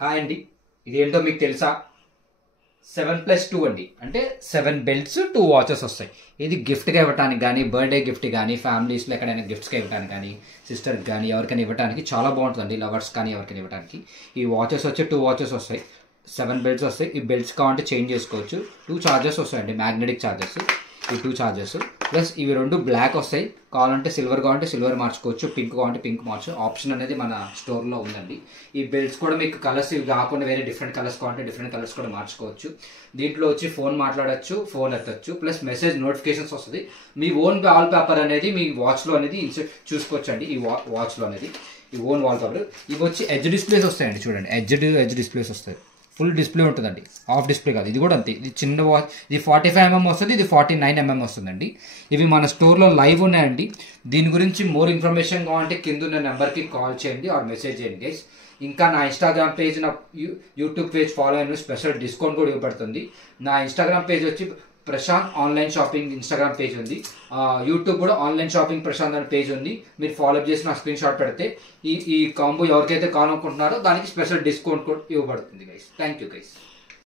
Hi అండి, ఇదేంటో మీకు తెలుసా? 7+2 అండి. అంటే 7 బెల్ట్స్ 2 వాచెస్ వస్తాయి. ఇది గిఫ్ట్గా ఇవ్వడానికి కానీ, బర్త్డే గిఫ్ట్ కానీ, ఫ్యామిలీస్లో ఎక్కడైనా గిఫ్ట్స్గా ఇవ్వడానికి కానీ, సిస్టర్కి కానీ ఎవరికైనా ఇవ్వడానికి చాలా బాగుంటుందండి. లవర్స్ కానీ ఎవరికైనా ఇవ్వడానికి. ఈ వాచెస్ వచ్చి 2 వాచెస్ వస్తాయి. 7 బెల్ట్స్ వస్తాయి. ఈ బెల్ట్స్ కావాలంటే చేంజ్ చేసుకోవచ్చు. 2 చార్జెస్ వస్తాయండి, మ్యాగ్నెటిక్ చార్జెస్. ఈ 2 చార్జెస్ ప్లస్ ఇవి 2 బ్లాక్ వస్తాయి. కావాలంటే సిల్వర్ కావాలంటే సిల్వర్ మార్చుకోవచ్చు, పింక్ కావాలంటే పింక్ మార్చు ఆప్షన్ అనేది మన స్టోర్లో ఉందండి. ఈ బెల్ట్స్ కూడా మీకు కలర్స్ ఇవి కాకుండా వేరే డిఫరెంట్ కలర్స్ కావాలంటే డిఫరెంట్ కలర్స్ కూడా మార్చుకోవచ్చు. దీంట్లో వచ్చి ఫోన్ మాట్లాడచ్చు, ఫోన్ ఎత్తచ్చు, ప్లస్ మెసేజ్ నోటిఫికేషన్స్ వస్తుంది. మీ ఓన్ వాల్ పేపర్ అనేది మీ వాచ్లో అనేది ఇన్సర్ట్ చూసుకోవచ్చు అండి. ఈ వాచ్లో అనేది ఈ ఓన్ వాల్ పేపర్. ఇవి వచ్చి ఎడ్జ్ డిస్ప్లేస్ వస్తాయండి. చూడండి, ఎడ్జ్ డిస్ప్లేస్ వస్తాయి. ఫుల్ డిస్ప్లే ఉంటుందండి, ఆఫ్ డిస్ప్లే కాదు. ఇది కూడా అంతే. ఇది చిన్న వాచ్, ఇది 45mm వస్తుంది, ఇది 49mm వస్తుందండి. ఇవి మన స్టోర్లో లైవ్ ఉన్నాయండి. దీని గురించి మోర్ ఇన్ఫర్మేషన్ కావాలంటే కింద ఉన్న నెంబర్కి కాల్ చేయండి ఆర్ మెసేజ్ చేయండి గైస్. ఇంకా నా ఇన్స్టాగ్రామ్ పేజ్, నా యూట్యూబ్ పేజ్ ఫాలో అయిన స్పెషల్ డిస్కౌంట్ కూడా ఇవ్వబడుతుంది. నా ఇన్స్టాగ్రామ్ పేజ్ వచ్చి Prashant online shopping Instagram page ఉంది. యూట్యూబ్ కూడా ఆన్లైన్ షాపింగ్ ప్రశాంత్ అనే పేజ్ ఉంది. మీరు ఫాలో అప్ చేసి నా స్క్రీన్ షాట్ పెడితే ఈ కాంబో ఎవరికైతే కావాలనుకుంటున్నారో దానికి స్పెషల్ డిస్కౌంట్ కూడా ఇవ్వబడుతుంది గైస్. Thank you guys.